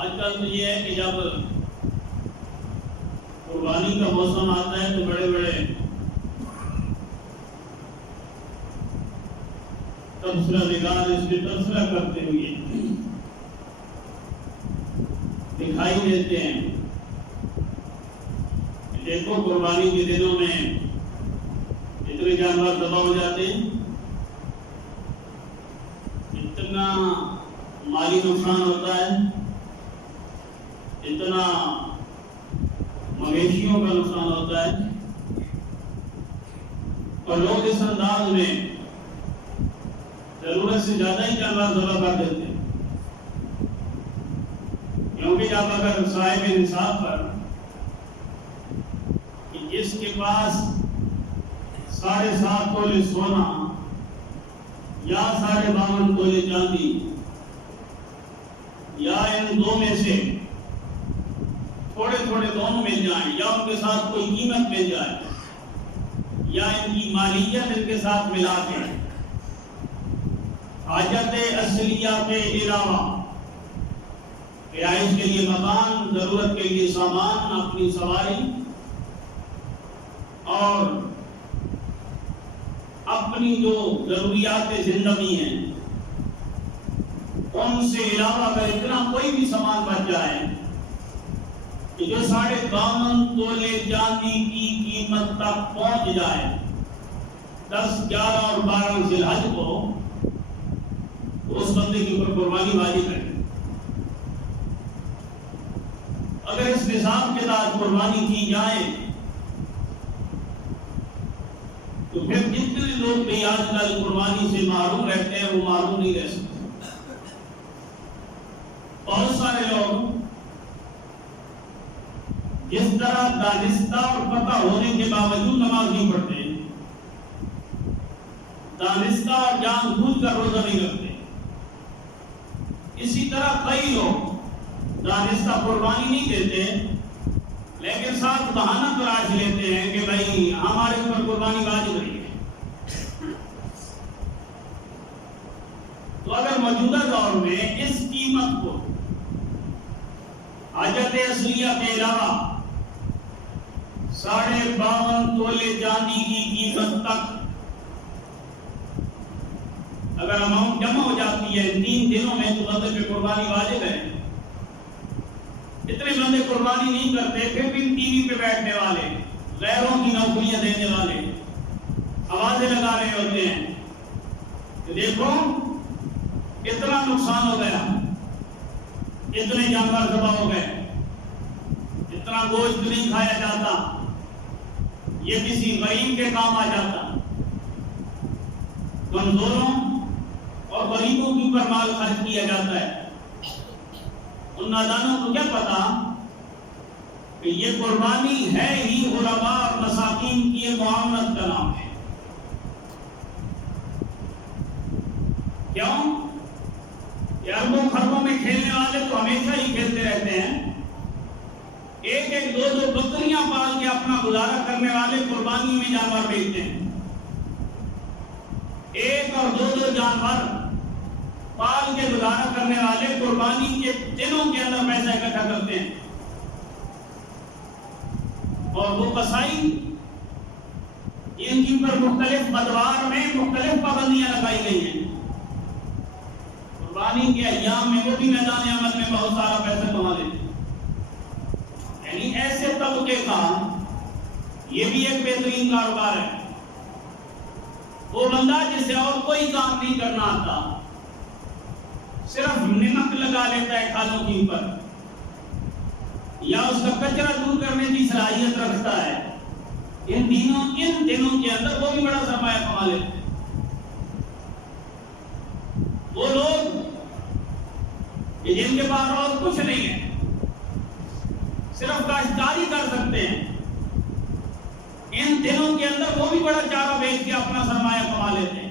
آج کل تو یہ ہے کہ جب قربانی کا موسم آتا ہے تو بڑے بڑے تبصرہ نگار اس کے تبصرہ کرتے ہوئے دکھائی دیتے ہیں. دیکھو قربانی کے دنوں میں اتنے جانور ذبح ہو جاتے ہیں، اتنا مالی نقصان ہوتا ہے، اتنا مویشیوں کا نقصان ہوتا ہے، اور لوگ اس انداز میں ضرورت سے زیادہ ہی جانور ذبح کر دیتے ہیں. کیونکہ جب اگر صاحب نصاب پر جس کے پاس 7.5 تولے سونا یا 52.5 تولے چاندی یا ان دو میں سے تھوڑے تھوڑے دونوں مل جائیں یا ان کے ساتھ کوئی قیمت مل جائے یا ان کی مالیت ان کے ساتھ ملا کے حاجت اصلیہ کے علاوہ رہائش کے لیے مکان، ضرورت کے لیے سامان، اپنی سواری اور اپنی جو ضروریات زندگی ہیں ان سے علاوہ اگر اتنا کوئی بھی سامان بچ جائے کہ جو 52 تولے چاندی کی قیمت تک پہنچ جائے 10، 11 اور 12 ذی الحج کو، اس بندے کے اوپر قربانی واجب ہے. اگر اس نصاب کے تحت قربانی کی جائے تو پھر جتنے لوگ بھی آج کل قربانی سے محروم رہتے ہیں وہ محروم نہیں رہ سکتے. بہت سارے لوگ جس طرح دانستہ اور پتہ ہونے کے باوجود نماز نہیں پڑھتے، دانستہ اور جان بوجھ کر روزہ نہیں رکھتے، اسی طرح کئی لوگ دانستہ قربانی نہیں دیتے لیکن ساتھ بہانہ تلاش لیتے ہیں کہ بھائی ہمارے اوپر قربانی واجب نہیں ہے. تو اگر موجودہ دور میں اس قیمت کو حاجت اصلیہ کے علاوہ 52.5 تولے چاندی کی قیمت تک اگر اماؤنٹ جمع ہو جاتی ہے 3 دنوں میں تو بندے پہ قربانی واجب ہے. اتنے بندے قربانی نہیں کرتے پھر بھی ٹی وی پہ بیٹھنے والے، غیروں کی نوکریاں دینے والے آوازیں لگا رہے ہوتے ہیں کہ دیکھو اتنا نقصان ہو گیا، اتنے جانور ذبح ہو گئے، اتنا گوشت نہیں کھایا جاتا، یہ کسی غریب کے کام آ جاتا. کمزوروں اور غریبوں کے اوپر مال خرچ کیا جاتا ہے. ان نادانوں کو کیا پتا کہ یہ قربانی ہے ہی غرباء اور مساکین کی معاونت کا نام ہے. کیوں؟ کہ اربوں خربوں میں کھیلنے والے تو ہمیشہ ہی کھیلتے رہتے ہیں. ایک ایک دو بکریاں پال کے اپنا گزارا کرنے والے قربانی میں جانور بیچتے ہیں. ایک اور دو جانور پال کے گزارا کرنے والے قربانی کے دنوں کے اندر پیسہ اکٹھا کرتے ہیں اور وہ قصائی ان کے اوپر مختلف ادوار میں مختلف پابندیاں لگائی گئی ہیں. قربانی کے ایام میں وہ بھی میدان عمل میں بہت سارا پیسہ کما لیتے ہیں. یعنی ایسے طبقے کا یہ بھی ایک بہترین کاروبار ہے. وہ بندہ جسے اور کوئی کام نہیں کرنا آتا، صرف نمک لگا لیتا ہے کھالوں کے اوپر یا اس کا کچرا دور کرنے کی صلاحیت رکھتا ہے، ان دنوں کے اندر وہ بھی بڑا سرمایہ کما لیتے ہیں. وہ لوگ جن کے پاس اور کچھ نہیں ہے، صرف کاشتکاری کر سکتے ہیں، ان دنوں کے اندر وہ بھی بڑا چارہ بیچ کے اپنا سرمایہ کما لیتے ہیں.